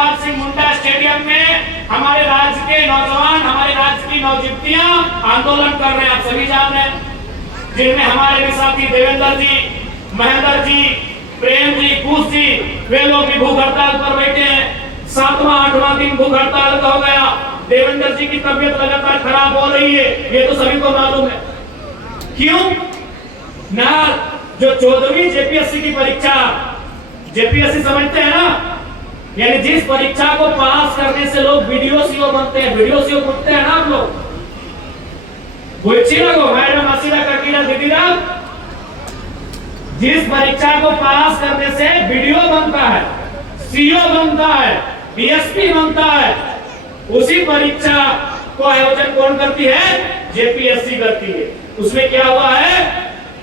Shivpal Singh Munda stadium में हमारे राज्य के नौजवान, हमारे राज्य की नौजुवतियां आंदोलन कर रहे हैं, आप सभी जान रहे हैं, जिनमें हमारे भी साथी देवेंद्र जी, महेंद्र जी, प्रेम जी, कुश जी, वे लोग भी भूख हड़ताल पर बैठे हैं। 7वां 8वां दिन भूख हड़ताल का हो गया। देवेंद्र जी की तबीयत लगातार खराब हो रही है, ये तो सभी को मालूम है। क्यों ना? जो 14वीं जेपीएससी की परीक्षा, जेपीएससी समझते हैं ना, यानी जिस परीक्षा को पास करने से लोग वीडियो सीओ बनते हैं, वीडियो सीओ बनते हैं ना आप लोग, मैडम आशीरा ककीरा दीदीरा, जिस परीक्षा को पास करने से वीडियो बनता है, सीओ बनता है, डीएसपी बनता है, उसी परीक्षा को आयोजन कौन करती है? जेपीएससी करती है। उसमें क्या हुआ है?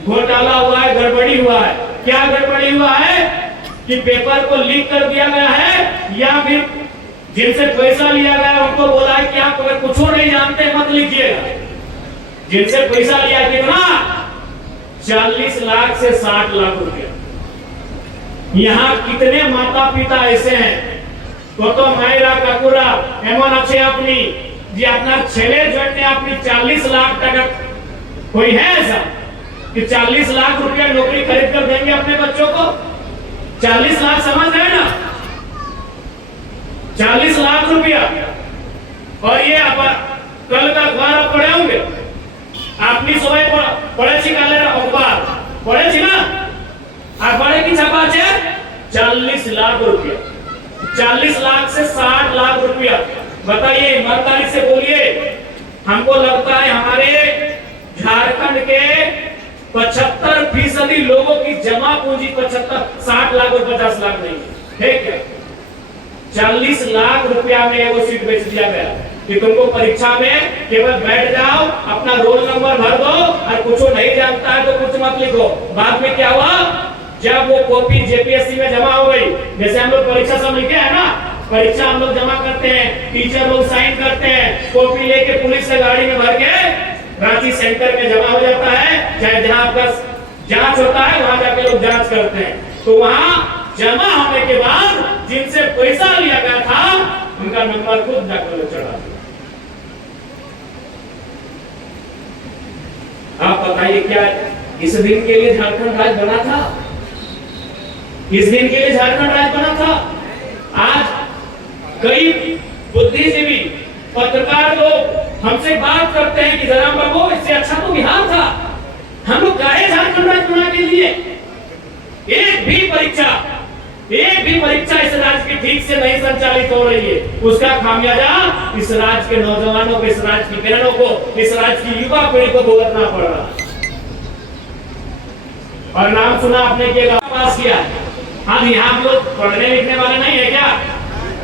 घोटाला हुआ है, गड़बड़ी हुआ है। क्या गड़बड़ी हुआ है? कि पेपर को लीक कर दिया गया है, या फिर जिनसे पैसा लिया गया उनको बोला है कि आप अगर कुछ नहीं जानते मत लिखिएगा। जिनसे पैसा लिया कितना? 40 लाख से 60 लाख रुपया। यहाँ कितने माता पिता ऐसे हैं, तो मायरा काकुरा एमन अच्छे अपनी जी अपना छेले जोड़ने अपनी 40 लाख टका, कोई है ऐसा कि 40 लाख रुपया नौकरी खरीद कर देंगे अपने बच्चों को? 40 लाख समझ रहे ना? 40 लाख रुपया। और ये कल का अखबार पढ़े होंगे, आपनी समय पढ़े छी काले अखबार पढ़े छी ना? अखबार की छपा है 40 लाख रुपया, 40 लाख से 60 लाख रुपया। बताइए, ईमानदारी से बोलिए, हमको लगता है हमारे झारखंड के 75% लोगों की जमा पूंजी 60 लाख और 50 लाख नहीं है क्या? 40 लाख रुपया में वो सीट बेच दिया गया कि तुमको परीक्षा में केवल बैठ जाओ, अपना रोल नंबर भर दो, और कुछ नहीं जानता है तो कुछ मत लिखो। बाद में क्या हुआ? जब वो कॉपी जेपीएससी में जमा हो गई, जैसे हम लोग परीक्षा सब लिखे हैं ना, परीक्षा हम लोग जमा करते हैं, टीचर लोग साइन करते हैं, कॉपी लेके पुलिस से गाड़ी में भर के रांची सेंटर में जमा हो जाता है, चाहे जहां आपका जांच होता है वहां जाके लोग जांच करते हैं। तो वहां जमा होने के बाद जिनसे पैसा लिया गया था उनका नंबर खुद जाकर चढ़ा। आप बताइए, क्या इस दिन के लिए झारखंड राज्य बना था? इस दिन के लिए झारखंड राज्य बना था? आज कई बुद्धिजीवी पत्रकार लोग हमसे बात करते हैं कि जरा बाबू, इससे अच्छा तो बिहार था, हम लोग काहे झारखंड राज्य बना के लिए? एक भी परीक्षा इस राज्य की ठीक से नहीं संचालित हो रही है। उसका खामियाजा इस राज्य के नौजवानों को, इस राज्य की बहनों को, इस राज्य की युवा पीढ़ी को भुगतना पड़ रहा है। और नाम सुना आपने कि पास किया। हाँ, यहाँ लोग पढ़ने लिखने वाले नहीं है क्या?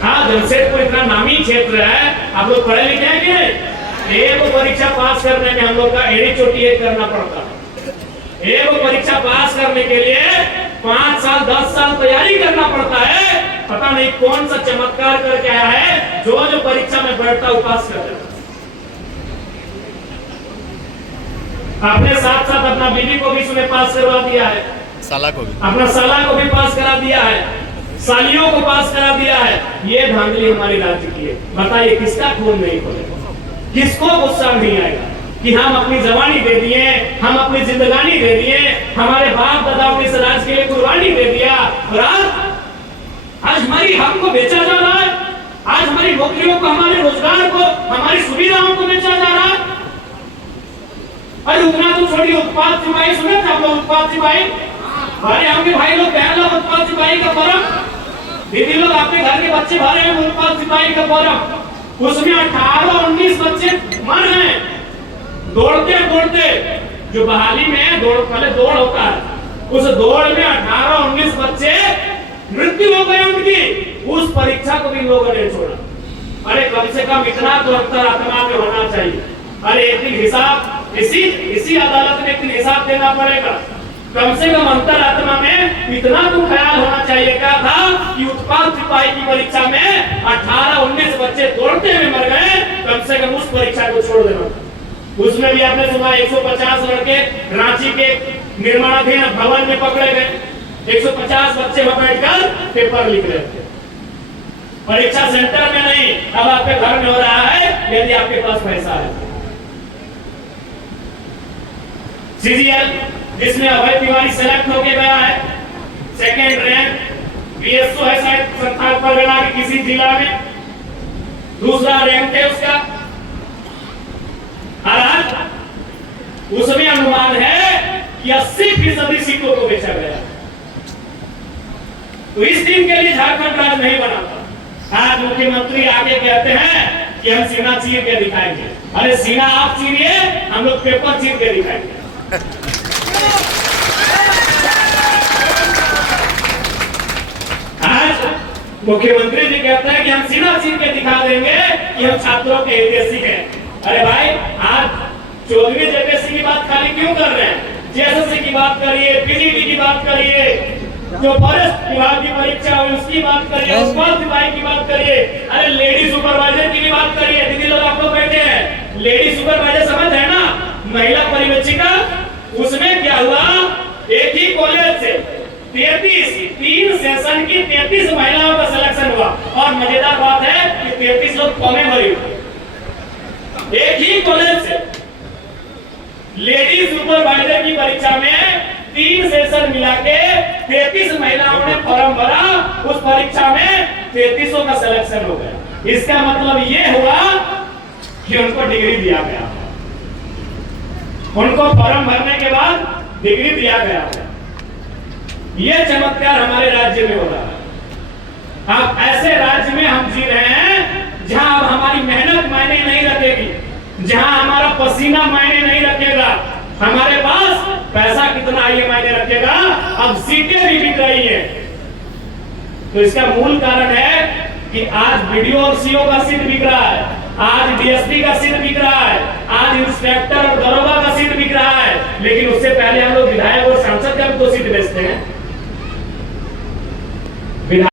हाँ, जमशेदपुर इतना नामी क्षेत्र है, आप लोग पढ़े लिखे हैं कि नहीं? एक परीक्षा पास करने में हम लोग का एड़ी चोटी एक करना पड़ता है। एक परीक्षा पास करने के लिए 5 साल 10 साल तैयारी करना पड़ता है। पता नहीं कौन सा चमत्कार करके आया है, जो परीक्षा में बैठता वो पास कर जाता। आपने साथ साथ अपना बीवी को भी सुने पास करवा दिया है, साला को भी, अपना साला को भी पास करा दिया है, सालियों को पास करा दिया है। ये धांधली हमारी राज्य की है। बताइए, किसका खून नहीं खोलेगा? किसको गुस्सा नहीं आएगा कि हम अपनी जवानी दे दिए, हम अपनी जिंदगानी दे दिए, हमारे बाप दादाओं ने इस राज्य के लिए कुर्बानी दे दिया, और आज हमारी हक को बेचा जा रहा है, आज हमारी नौकरियों को, हमारे रोजगार को, हमारी सुविधाओं को बेचा जा रहा है। अरे उतना तो छोड़िए, उत्पाद सिपाही सुने थे आप लोग? उत्पाद सिपाही, अरे आपके भाई लोग बहन लोग उत्पाद सिपाही का फॉर्म, दीदी लोग आपके घर के बच्चे भरे हैं उत्पाद सिपाही का फॉर्म। उसमें 18-19 बच्चे मर गए दौड़ते दौड़ते। जो बहाली में पहले दौड़ होता है, उस दौड़ में 18-19 बच्चे मृत्यु हो गई उनकी। उस परीक्षा को भी लोगों ने छोड़ा। अरे कम से कम इतना तो अंतरात्मा में होना चाहिए। अरे एक दिन हिसाब इसी अदालत में एक दिन हिसाब देना पड़ेगा। कम से कम अंतरात्मा में इतना तो ख्याल होना चाहिए क्या था कि उत्पाद सिपाही की परीक्षा में 18-19 बच्चे दौड़ते हुए मर गए। कम से कम उस परीक्षा को छोड़ देना। उसमें भी आपने सुना 150 लड़के रांची के निर्माणाधीन भवन में पकड़े गए। 150 बच्चे वहां बैठकर पेपर लिख रहे थे। परीक्षा सेंटर में नहीं, अब आपके घर में हो रहा है यदि आपके पास पैसा है। सीजीएल जिसमें अभय तिवारी सेलेक्ट होके गया है, सेकेंड रैंक, बीएसओ है शायद संथाल परगना के किसी जिला में, दूसरा रैंक है उसका। आज उसमें अनुमान है कि 80% सीटों को बेचा गया। तो इस दिन के लिए झारखंड राज्य नहीं बना था। आज मुख्यमंत्री आगे कहते हैं कि हम सीना चीर के दिखाएंगे। अरे सीना आप चीरिए, हम लोग पेपर चीर के दिखाएंगे। आज मुख्यमंत्री जी कहते हैं कि हम सीना चीर के दिखा देंगे कि हम छात्रों के हितैषी हैं। अरे भाई, आज चौधरी जेपीएससी की बात खाली क्यों कर रहे हैं? जेएसएससी की बात करिए, पीजीडी की बात करिए, जो फॉरेस्ट विभाग की परीक्षा हुई उसकी बात करिए, उत्पाद विभाग की बात करिए, अरे लेडी सुपरवाइजर की भी बात करिए। दीदी लोग आप लोग बैठे हैं, लेडी सुपरवाइजर समझ है ना, महिला परिवीक्षिका। उसमें क्या हुआ, एक ही कॉलेज से 3 सेशन की 33 महिलाओं का सिलेक्शन हुआ। और मजेदार बात है कि 33 लोग कौमे भरी, एक ही कॉलेज से लेडी सुपरवाइजर की परीक्षा में 3 सेशन मिला के 33 महिलाओं ने फॉर्म भरा। उस परीक्षा में 33 का सिलेक्शन हो गया। इसका मतलब ये हुआ कि उनको डिग्री दिया गया, उनको फॉर्म भरने के बाद डिग्री दिया गया। ये चमत्कार हमारे राज्य में हो रहा है। अब ऐसे राज्य में हम जी रहे हैं जहां अब हमारी मेहनत मायने नहीं रखेगी, जहां हमारा पसीना मायने नहीं रखेगा, हमारे पास पैसा कितना ये मायने रखेगा। अब सीटें भी बिक रही है। तो इसका मूल कारण है कि आज वीडियो और सीओ का सीट बिक रहा है, आज डीएसपी का सीट बिक रहा है, आज इंस्पेक्टर और दरोगा का सीट बिक रहा है। लेकिन उससे पहले हम लोग विधायक और सांसद का भी तो सीट बेचते हैं।